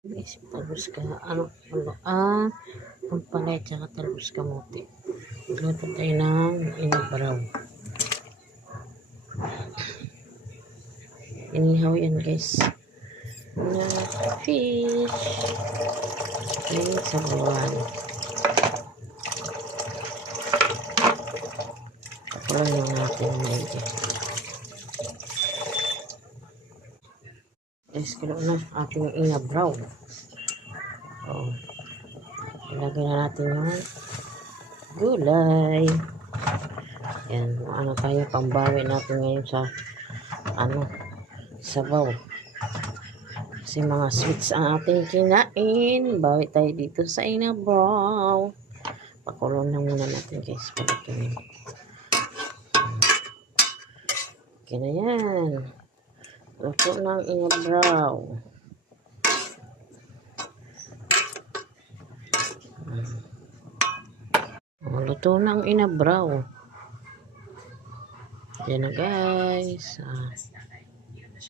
Guys, talbos ka, ampalaya tsaka talbos kamote. Magluto tayo ng inabaraw. Inihaw yan guys. Na fish. Ay, sabawan. Pakulan lang natin medyo. Guys, kilo na ating inabraw. Oh. Ilagay na natin yung gulay. Yan, ano tayo, pambawi natin ngayon sa sabaw. Kasi mga sweets ang ating kinain. Bawi tayo dito sa inabraw. Pakulong na muna natin guys. Pagkakin. Okay na yan. Luto ng inabraw. Luto ng inabraw. Yan na guys.